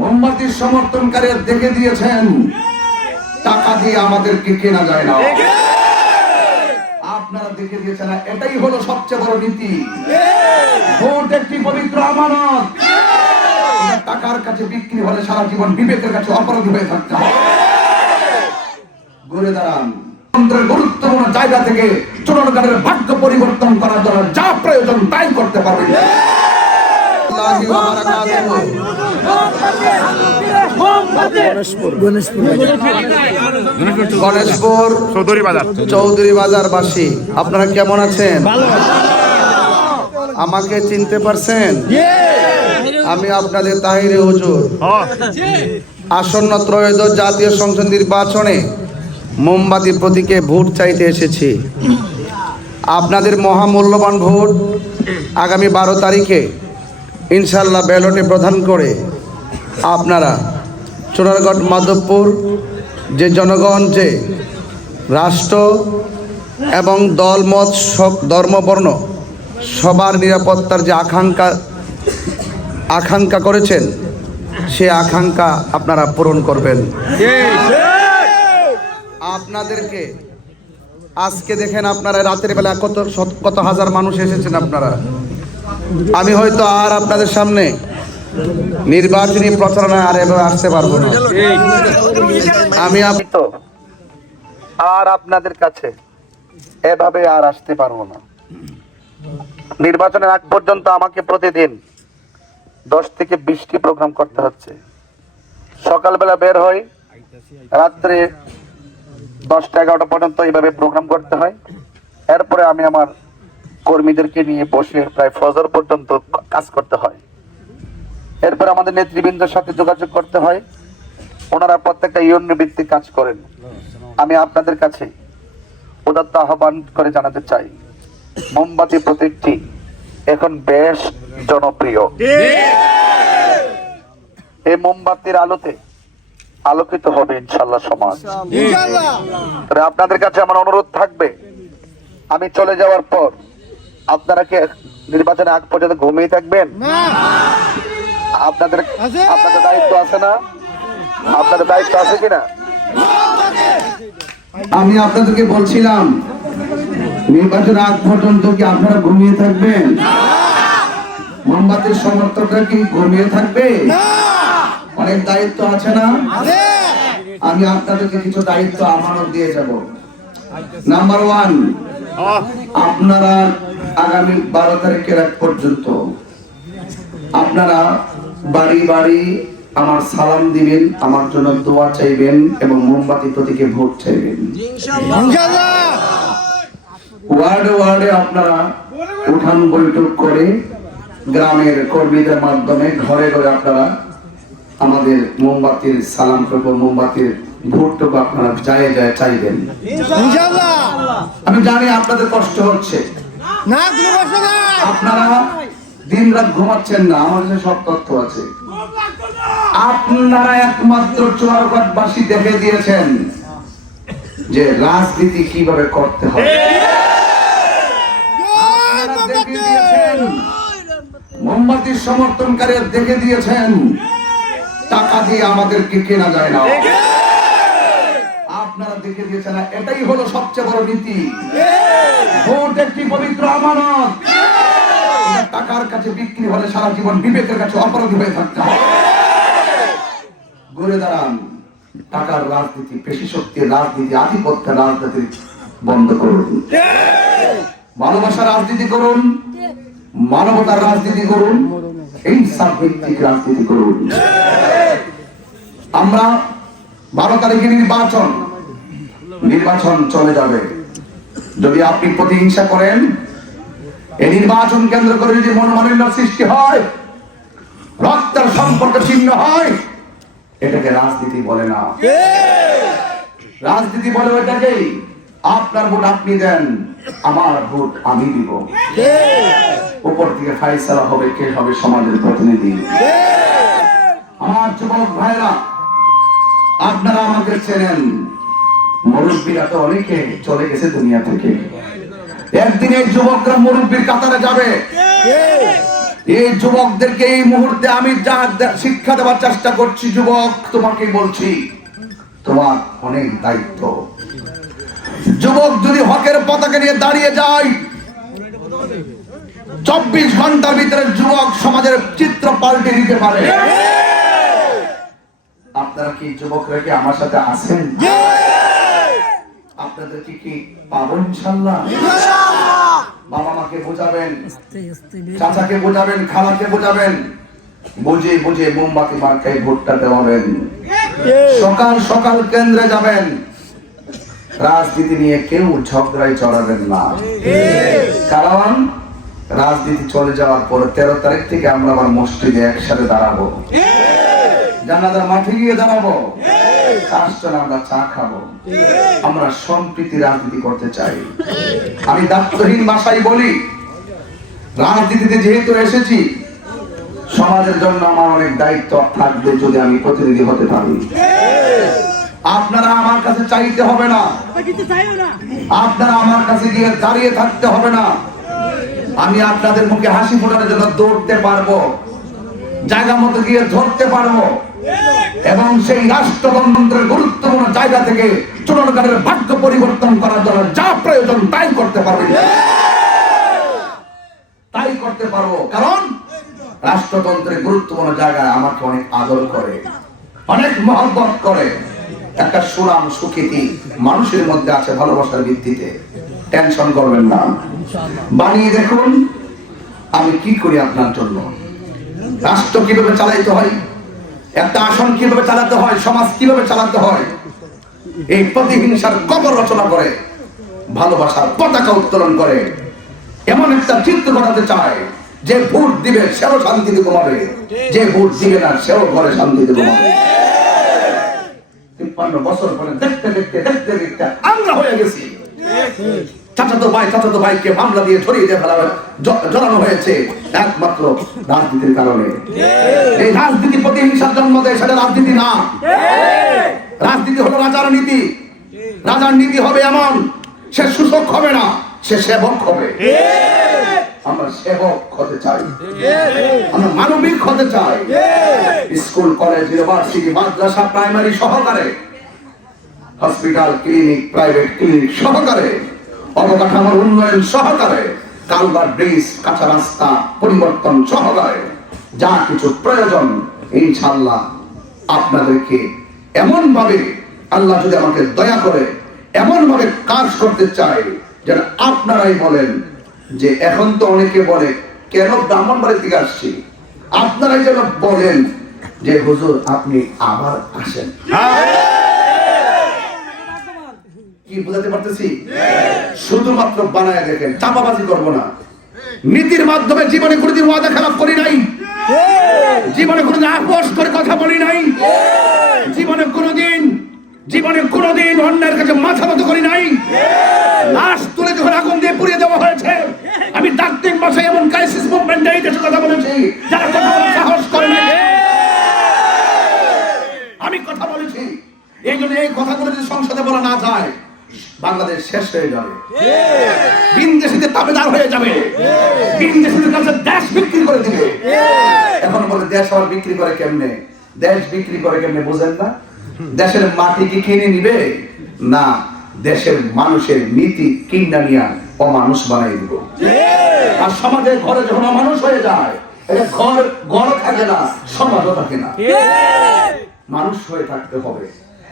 মোমবাতির সমর্থনকারী দেখে দিয়েছেন টাকা দিয়ে আমাদেরকে কেনা যায় না। আপনারা দেখে দিয়েছেন, এটাই হলো সবচেয়ে বড় নীতি। ভোট একটি পবিত্র আমানত, টাকার কাছে বিক্রি হলে সারা জীবন বিবেকের কাছে অপরাধী হয়ে থাকতে হবে। ঘুরে দাঁড়ান, গুরুত্বপূর্ণ জায়গা থেকে চুনারগাঁয়ের ভাগ্য পরিবর্তন করার জন্য যা প্রয়োজন তাই করতে পারবেন। গণেশপুর চৌধুরী বাজার বাসী, আপনারা কেমন আছেন? আমাকে চিনতে পারছেন? আমি আপনাদের তাহিরে হুজুর। আসন্ন ত্রয়োদশ জাতীয় সংসদ নির্বাচনে মোমবাতি প্রতীকে ভোট চাইতে এসেছি। আপনাদের মহামূল্যবান ভোট আগামী 12 তারিখে ইনশাল্লাহ ব্যালটে প্রদান করে আপনারা চুনারগড় মাধবপুর যে জনগণ যে রাষ্ট্র এবং দলমত ধর্মবর্ণ সবার নিরাপত্তার যে আকাঙ্ক্ষা করেছেন, সে আকাঙ্ক্ষা আপনারা পূরণ করবেন। আপনাদেরকে আজকে দেখেন, আপনারা রাতের বেলা কত হাজার মানুষ এসেছেন আপনারা। আমি হয়তো আর আপনাদের সামনে নির্বাচনী প্রচারণায় আর এভাবে আসতে পারবো না। আমি তো আর আপনাদের কাছে এভাবে আর আসতে পারবো না। নির্বাচনের আগ পর্যন্ত আমাকে প্রতিদিন 10 থেকে 20টি প্রোগ্রাম করতে হচ্ছে। সকালবেলা বের হই, রাত্রে 10টা-11টা পর্যন্ত এইভাবে প্রোগ্রাম করতে হয়। এরপরে আমি আমার কর্মীদেরকে নিয়ে বসে প্রায় ফজর পর্যন্ত কাজ করতে হয়। এরপর আমাদের নেতৃবৃন্দের সাথে যোগাযোগ করতে হয়। ওনারা প্রত্যেকটা ইউনিয়ন ভিত্তিক কাজ করেন। আমি আপনাদের কাছে উদাত্ত আহ্বান করে জানাতে চাই, মোমবাতি প্রতীকটি এখন বেশ জনপ্রিয়। এই মোমবাতির আলোতে আলোকিত হবে ইনশাআল্লাহ সমাজ। তবে আপনাদের কাছে আমার অনুরোধ থাকবে, আমি চলে যাওয়ার পর আপনারা কি নির্বাচনের আগ পর্যন্ত ঘুমিয়ে থাকবেন? আপনাদের দায়িত্ব আছে না? আপনাদের দায়িত্ব আছে কিনা? আমি আপনাদেরকে বলছিলাম, নির্বাচনের আগ পর্যন্ত কি আপনারা ঘুমিয়ে থাকবেন? মোমবাতির সমর্থকরা কি ঘুমিয়ে থাকবে? অনেক দায়িত্ব আছে না? আমি আপনাদেরকে কিছু দায়িত্ব আমানত দিয়ে যাব। নাম্বার 1, আপনারা আগামী 12 তারিখের আগ পর্যন্ত আপনারা বাড়ি বাড়ি আমার সালাম দিবেন, আমার জন্য দোয়া চাইবেন এবং মোমবাতি প্রতীকে ভোট চাইবেন। ওয়ার্ডে ওয়ার্ডে আপনারা উঠান বৈঠক করে গ্রামের কর্মীদের মাধ্যমে ঘরে ঘরে আপনারা আমাদের মোমবাতির সালাম করব, মোমবাতির ভোটটুকু আপনারা যায় চাইবেন। আমি জানি আপনাদের কষ্ট হচ্ছে, আপনারা দিন রাত ঘুমাচ্ছেন না, আমার কাছে সব তথ্য আছে। আপনারা একমাত্র চুনারগড়বাসী দেখে দিয়েছেন যে রাজনীতি কিভাবে করতে হয়। মোমবাতির সমর্থনকারী দেখে দিয়েছেন টাকা দিয়ে আমাদেরকে কেনা যায় না। আপনারা দেখে দিয়েছেন, এটাই হলো সবচেয়ে বড় নীতি। ভোট একটি পবিত্র আমানত, টাকার কাছে বিক্রি হলে সারা জীবন বিবেকের কাছে অপরাধী হয়ে থাকতে হবে। ঘুরে দাঁড়ান, টাকার রাজনীতি, পেশি শক্তির রাজনীতি, আধিপত্যের রাজনীতি বন্ধ করুন। ভালোবাসার রাজনীতি করুন, মানবতার রাজনীতি করুন, ইনসাফ ভিত্তিক রাজনীতি করুন। আমরা 12 তারিখে নির্বাচন চলে যাবে। যদি আপনি প্রতিহিংসা করেন, এই নির্বাচন কেন্দ্র করে যদি মনোমালিন্য সৃষ্টি হয়, রক্তের সম্পর্ক ছিন্ন হয়, এটাকে রাজনীতি বলে না। রাজনীতি বলে এটাকেই, আপনার ভোট আপনি দেন, আমার ভোট আমি দিব। উপর থেকে ফাইসালা হবে কে হবে সমাজের প্রতিনিধি। আমার যুবক ভাইরা, আপনারা আমাকে চেনেন, মুরব্বীরা তো অনেকে চলে গেছে দুনিয়া থেকে। একদিন এই যুবকরা মুরব্বীর কাতারে যাবে, এই যুবকদেরকে এই মুহূর্তে আমি যা শিক্ষা দেওয়ার চেষ্টা করছি, যুবক তোমাকে বলছি তোমার অনেক দায়িত্ব। যুবক যদি হকের পতাকা নিয়ে দাঁড়িয়ে যায়, 24 ঘন্টার ভিতরে যুবক সমাজের চিত্র পাল্টে দিতে পারে। আপনারা কি যুবকরা কি আমার সাথে আছেন? আপনাদের কি পাবো ইনশাআল্লাহ? বাবা মাকে বোঝাবেন, চাচাকে বোঝাবেন, খালাকে বোঝাবেন, বুঝে বুঝে মোমবাতি মার্কায় ভোটটা দেওয়াবেন। সকাল সকাল কেন্দ্রে যাবেন। রাজনীতি নিয়ে কেউ ঝগড়ায় চড়াবেন না, কারণ রাজনীতি চলে যাওয়ার পর 13 তারিখ থেকে আমরা আবার মসজিদে একসাথে দাঁড়াবো, জানাজার মাঠে গিয়ে দাঁড়াবো, আসছেন আমরা চা খাবো। আমরা সম্প্রীতি রাজনীতি করতে চাই। আমি দায়িত্বহীন ভাষায় বলি, রাজনীতিতে যেহেতু এসেছি, সমাজের জন্য আমার অনেক দায়িত্ব থাকবে যদি আমি প্রতিনিধি হতে পারি। আপনারা আমার কাছে চাইতে হবে না, আপনারা আমার কাছে গিয়ে দাঁড়িয়ে থাকতে হবে না। আমি আপনাদের মুখে হাসি ফোটানোর জন্য দৌড়তে পারবো, জায়গা মতো গিয়ে ধরতে পারবো, এবং সেই রাষ্ট্রযন্ত্রের গুরুত্বপূর্ণ জায়গা থেকে জনগণের ভাগ্য পরিবর্তন করার জন্য যা প্রয়োজন তাই করতে পারবো, তাই করতে পারবো। কারণ রাষ্ট্রযন্ত্রের গুরুত্বপূর্ণ জায়গায় আমাকে অনেক আদর করে, অনেক মহব্বত করে। একটা সুনাম সুখ্যাতি মানুষের মধ্যে আছে ভালোবাসার ভিত্তিতে। টেনশন করবেন না, বানিয়ে দেখুন আমি কি করি আপনার জন্য। রাষ্ট্র কিভাবে চালাইতে হয়, একটা আসন কিভাবে চালাতে হয়, সমাজ কিভাবে চালাতে হয়, এই প্রতিহিংসার কবর রচনা করে ভালোবাসার পতাকা উত্তোলন করে এমন একটা চিত্র ঘটাতে চায় যে ভোট দিবে সেও শান্তিতে ঘুমাবে, যে ভোট দিবে না সেও ঘরে শান্তিতে ঘুমাবে। 53 বছর পরে দেখতে দেখতে দেখতে দেখতে আমরা হয়ে গেছি। চাচাতো ভাইকে মামলা দিয়ে ছড়িয়ে দিয়ে ফেলা জড়ানো হয়েছে একমাত্র রাজনীতির কারণে। এই রাজনীতি প্রতিহিংসার জন্ম দেয়, সেটা রাজনীতি না। রাজনীতি হলো রাজার নীতি। রাজার নীতি হবে এমন, সে শোষক হবে না, সে সেবক হবে। আমরা সেবক হতে চাই, আমরা মানবিক হতে চাই। স্কুল, কলেজ, ইউনিভার্সিটি, মাদ্রাসা, প্রাইমারি সহকারে, হসপিটাল, ক্লিনিক, প্রাইভেট ক্লিনিক সহকারে, অবকাঠামোর উন্নয়ন সহকারে, কালভার, ব্রিজ, কাঁচা রাস্তা পরিবর্তন সহকারে যা কিছু প্রয়োজন ইনশাআল্লাহ আপনাদেরকে এমন ভাবে আল্লাহ যদি আমাকে দয়া করে এমন ভাবে কাজ করতে চাই যেন আপনারাই বলেন যে এখন তো অনেকে বলে কেন ব্রাহ্মণবাড়ির দিকে আসছি, আপনারাই যেন বলেন যে হুজুর আপনি আবার আসেন। কি বুঝাতে পারতেছি? শুধুমাত্র বানায় দেখেন, চাপাবাজি করব না। নীতির মাধ্যমে জীবনে কোনোদিন ওয়াদা খেলাপ করি নাই, জীবনে কোনোদিন আপোষ করে কথা বলি নাই, জীবনে কোনোদিন অন্যের কাছে মাথা নত করি নাই। লাশ তুলে যখন আগুন দিয়ে পুড়িয়ে দেওয়া হয়েছে, আমি ডাক্তার ভাষায় এমন ক্রাইসিস মুভমেন্ট এই দেশে কথা বলেছি যারা কথা বলার সাহস করে নাই। আমি কথা বলেছি, এই জন্য এই কথাগুলো যদি সংসদে বলা না যায় বাংলাদেশ শেষ হয়ে যাবে, বিনদেশীদের তাবেদার হয়ে যাবে, বিনদেশীদের কাছে দেশ বিক্রি করে দিবে। এখন বলে দেশ আবার বিক্রি করে কেমনে, দেশ বিক্রি করে কেমনে বুঝেন না? দেশের মাটি কি কিনে নিবে? না, দেশের মানুষের নীতি কিনা নিয়া অমানুষ বানাই দিব। আর সমাজের ঘরে যখন অমানুষ হয়ে যায়, ঘর থাকে না, সমাজও থাকে না। মানুষ হয়ে থাকতে হবে।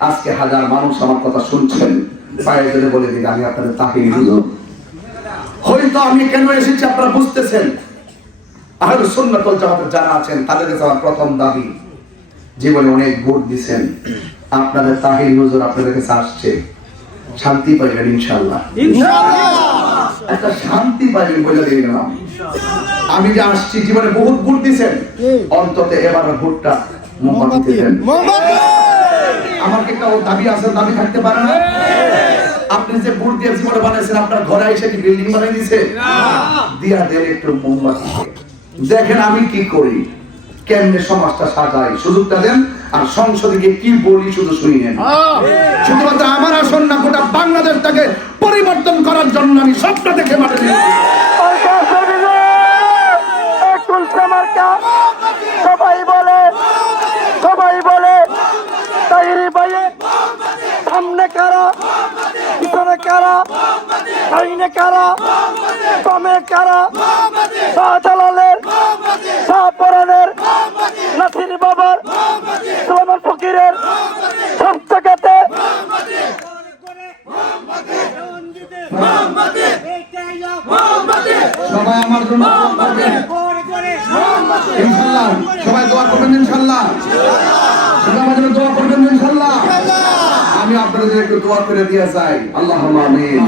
আজকে হাজার মানুষ আমার কথা শুনছেন, বাইরে যদি বলে দিই আমি আপনাদের তাহির হুজুর, হয়তো আমি কেন এসেছি আপনারা বুঝতেছেন। আহলুস সুন্নাত ওয়াল জামাতের যারা আছেন তাদের কাছে আমার প্রথম দাবি, জীবনে অনেক ভোট দিচ্ছেন, আপনাদের তাহির হুজুর আপনাদের কাছে আসছে, শান্তি পাইবেন ইনশাআল্লাহ। একটা শান্তি পাইবেন বলে দিয়ে গেলাম। আমি যে আসছি, জীবনে বহুত ভোট দিচ্ছেন, অন্তত এবার ভোটটা মোমবাতিতে দেন। আমার কি কারো দাবি আছে? দাবি থাকতে পারে না? আপনি যে ভোট দিয়ে জীবনে বানাইছেন, আপনার ঘরে এসে কি বিল্ডিং বানাই দিছে? দিয়া দেন একটু মোমবাতি। দেখেন আমি কি করি, কেমনে সমাজটা সাজাই, সুযোগটা দেন। আর সংসদে গিয়ে কি বলি শুধু শুনিয়েন। শুধুমাত্র আমার আসন না, গোটা বাংলাদেশটাকে পরিবর্তন করার জন্য আমি স্বপ্ন দেখে মাঠে গুলশা মার্কা সবাই বলে তাইরি ভাইয়ে সামনে কারা পিছনে কারা ডাইনে কারা বামে কারা শাহজালালের শাহপরানের নাসির বাবার সুলেমান ফকিরের সব জায়গাতে সবাই আমার জন্য ইনশাআল্লাহ সবাই দোয়া করবেন ইনশাআল্লাহ সবাই আমার জন্য দোয়া করবেন ইনশাআল্লাহ আমি আপনাদের একটু দোয়া করে দিয়ে যাই আল্লাহুম্মা আমিন